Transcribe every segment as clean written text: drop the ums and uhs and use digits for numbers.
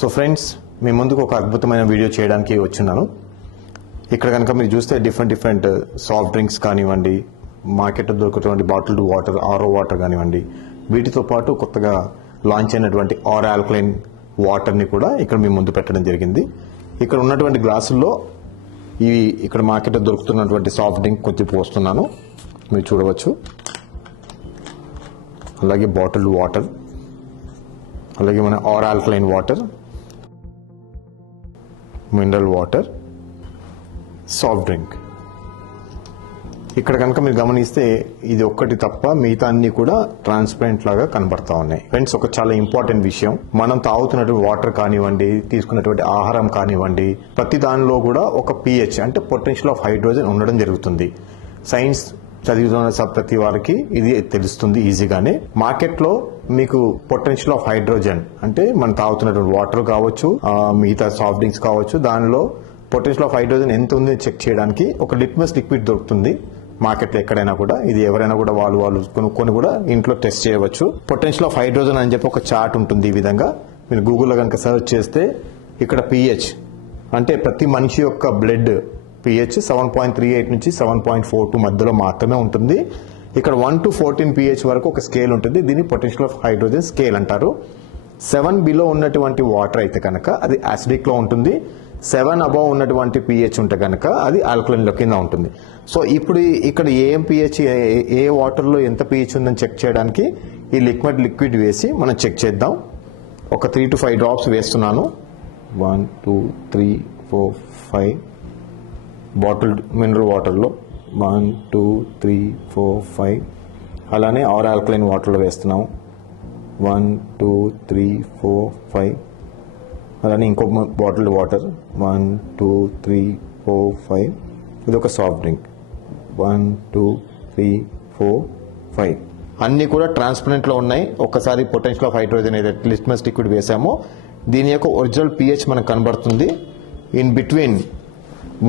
So friends, మీ ముందుకు ఒక అద్భుతమైన వీడియో చేయడానికి వచ్చున్నాను. ఇక్కడ కనుక మీరు చూస్తే డిఫరెంట్ సాఫ్ట్ డ్రింక్స్ కానివ్వండి, మార్కెట్లో దొరుకుతున్నటువంటి బాటిల్డ్ వాటర్, ఆర్ఓ వాటర్ కానివ్వండి, వీటితో పాటు కొత్తగా లాంచ్ అయినటువంటి ఆర్ ఆల్కలైన్ వాటర్ని కూడా ఇక్కడ మీ ముందు పెట్టడం జరిగింది. ఇక్కడ ఉన్నటువంటి గ్లాసుల్లో ఇవి ఇక్కడ మార్కెట్లో దొరుకుతున్నటువంటి సాఫ్ట్ డ్రింక్ కొంచెం పోస్తున్నాను, మీరు చూడవచ్చు. అలాగే బాటిల్డ్ వాటర్, అలాగే మన or alkaline water, mineral water, soft drink. ఇక్కడ కనుక మీరు గమనిస్తే ఇది ఒక్కటి తప్ప మిగతా అన్ని కూడా ట్రాన్స్పరెంట్ లాగా కనబడతా ఉన్నాయి. ఫ్రెండ్స్, ఒక చాలా ఇంపార్టెంట్ విషయం, మనం తాగుతున్నటువంటి వాటర్ కానివ్వండి, తీసుకున్నటువంటి ఆహారం కానివ్వండి, ప్రతి దానిలో కూడా ఒక pH అంటే పొటెన్షియల్ ఆఫ్ హైడ్రోజన్ ఉండడం జరుగుతుంది. సైన్స్ చదివిన ప్రతి వారికి ఇది తెలుస్తుంది ఈజీగానే. మార్కెట్లో మీకు పొటెన్షియల్ ఆఫ్ హైడ్రోజన్ అంటే మనం తాగుతున్నటువంటి వాటర్ కావచ్చు, మిగతా సాఫ్ట్ డ్రింక్స్ కావచ్చు, దానిలో పొటెన్షియల్ ఆఫ్ హైడ్రోజన్ ఎంత ఉంది చెక్ చేయడానికి ఒక లిట్మస్ లిక్విడ్ దొరుకుతుంది మార్కెట్లో ఎక్కడైనా కూడా. ఇది ఎవరైనా కూడా వాళ్ళు కొనుక్కొని కూడా ఇంట్లో టెస్ట్ చేయవచ్చు. పొటెన్షియల్ ఆఫ్ హైడ్రోజన్ అని చెప్పి ఒక చార్ట్ ఉంటుంది. ఈ విధంగా మీరు గూగుల్లో కనుక సర్చ్ చేస్తే ఇక్కడ pH అంటే ప్రతి మనిషి యొక్క బ్లడ్ pH 7.38 నుంచి 7.42 మధ్యలో మాత్రమే ఉంటుంది. ఇక్కడ 1 to 14 pH వరకు ఒక స్కేల్ ఉంటుంది. దీన్ని పొటెన్షియల్ ఆఫ్ హైడ్రోజన్ స్కేల్ అంటారు. 7 బిలో ఉన్నటువంటి వాటర్ అయితే కనుక అది యాసిడిక్ లో ఉంటుంది. 7 అబౌవ్ ఉన్నటువంటి pH ఉంటే కనుక అది ఆల్కలైన్ లో కింద ఉంటుంది. సో ఇప్పుడు ఇక్కడ ఏం pH, ఏ వాటర్ లో ఎంత pH ఉందని చెక్ చేయడానికి ఈ లిక్విడ్ వేసి మనం చెక్ చేద్దాం. ఒక 3 to 5 డ్రాప్స్ వేస్తున్నాను. 1 2 3 4 5 బాటిల్డ్ మినరల్ వాటర్లో 1 2 3 4 5. అలానే ఆర్ ఆల్కలైన్ వాటర్లో వేస్తున్నాము. 1 2 3 4 5. అలానే ఇంకో బాటిల్డ్ వాటర్ 1 2 3 4 5. ఇది ఒక సాఫ్ట్ డ్రింక్ 1 2 3 4 5. అన్నీ కూడా ట్రాన్స్పరెంట్లో ఉన్నాయి. ఒక్కసారి పొటెన్షియల్ ఆఫ్ హైడ్రోజన్ ఏదైతే లిట్మస్ లిక్విడ్ వేసామో దీని యొక్క ఒరిజినల్ pH మనకు కనబడుతుంది. ఇన్ బిట్వీన్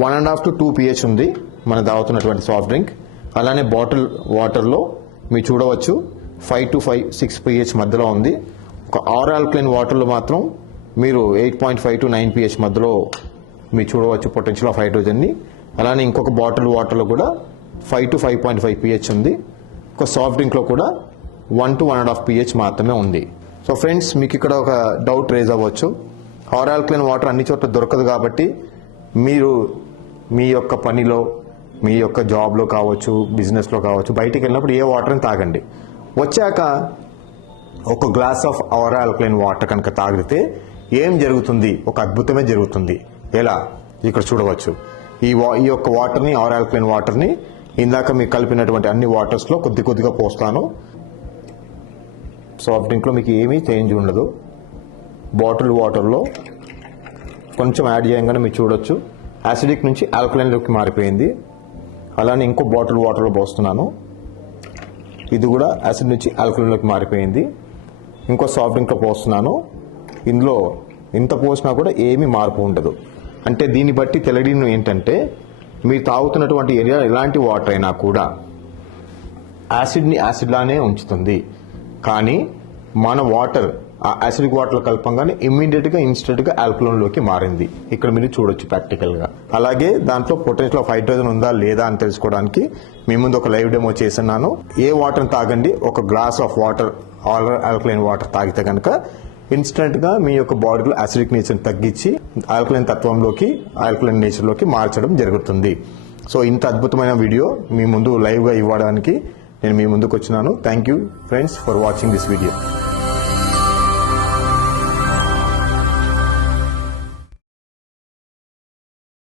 1.5 to 2 pH ఉంది మన తాగుతున్నటువంటి సాఫ్ట్ డ్రింక్. అలానే బాటిల్ వాటర్లో మీరు చూడవచ్చు 5 to 6 pH మధ్యలో ఉంది. ఒక ఆర్ ఆల్కలైన్ వాటర్లో మాత్రం మీరు 8.5 to 9 pH మధ్యలో మీరు చూడవచ్చు పొటెన్షియల్ ఆఫ్ హైడ్రోజన్ని. అలానే ఇంకొక బాటిల్ వాటర్లో కూడా 5 to 5.5 pH ఉంది. ఒక సాఫ్ట్ డ్రింక్లో కూడా 1 to 1.5 pH మాత్రమే ఉంది. సో ఫ్రెండ్స్, మీకు ఇక్కడ ఒక డౌట్ రేజ్ అవ్వచ్చు, ఆర్ ఆల్కలైన్ వాటర్ అన్ని చోట్ల దొరకదు కాబట్టి మీరు మీ యొక్క పనిలో, మీ యొక్క జాబ్లో కావచ్చు, బిజినెస్లో కావచ్చు, బయటికి వెళ్ళినప్పుడు ఏ వాటర్ని తాగండి. వచ్చాక ఒక glass of or alkaline water కనుక తాగితే ఏం జరుగుతుంది? ఒక అద్భుతమే జరుగుతుంది. ఎలా? ఇక్కడ చూడవచ్చు. ఈ యొక్క వాటర్ని, ఆర్ ఆల్కలైన్ వాటర్ని ఇందాక మీకు కలిపినటువంటి అన్ని వాటర్స్లో కొద్దిగా పోస్తాను. సాఫ్ట్ డ్రింక్లో మీకు ఏమీ చేంజ్ ఉండదు. బాటిల్ వాటర్లో కొంచెం యాడ్ చేయగానే మీరు చూడొచ్చు యాసిడిక్ నుంచి ఆల్కలైన్లోకి మారిపోయింది. అలానే ఇంకో బాటిల్ వాటర్లో పోస్తున్నాను, ఇది కూడా యాసిడ్ నుంచి ఆల్కలైన్లోకి మారిపోయింది. ఇంకో సాఫ్ట్ డ్రింక్లో పోస్తున్నాను, ఇందులో ఇంత పోసినా కూడా ఏమీ మార్పు ఉండదు. అంటే దీన్ని బట్టి తెలియడం ఏంటంటే మీరు తాగుతున్నటువంటి ఏరియా ఎలాంటి వాటర్ అయినా కూడా యాసిడ్ని యాసిడ్లానే ఉంచుతుంది. కానీ మన వాటర్ ఆ యాసిడిక్ వాటర్లో కలపంగానే ఇన్స్టెంట్గా ఆల్కలైన్లోకి మారింది. ఇక్కడ మీరు చూడొచ్చు ప్రాక్టికల్గా. అలాగే దాంట్లో పొటెన్షియల్ ఆఫ్ హైడ్రోజన్ ఉందా లేదా అని తెలుసుకోవడానికి మీ ముందు ఒక లైవ్ డెమో చేస్తున్నాను. ఏ వాటర్ని తాగండి, ఒక glass of water, alkaline water తాగితే కనుక ఇన్స్టెంట్గా మీ యొక్క బాడీలో యాసిడిక్ నేచర్ని తగ్గించి ఆల్కలైన్ తత్వంలోకి, ఆల్కలైన్ నేచర్లోకి మార్చడం జరుగుతుంది. సో ఇంత అద్భుతమైన వీడియో మీ ముందు లైవ్గా ఇవ్వడానికి నేను మీ ముందుకు వచ్చినాను. Thank you friends for watching this video.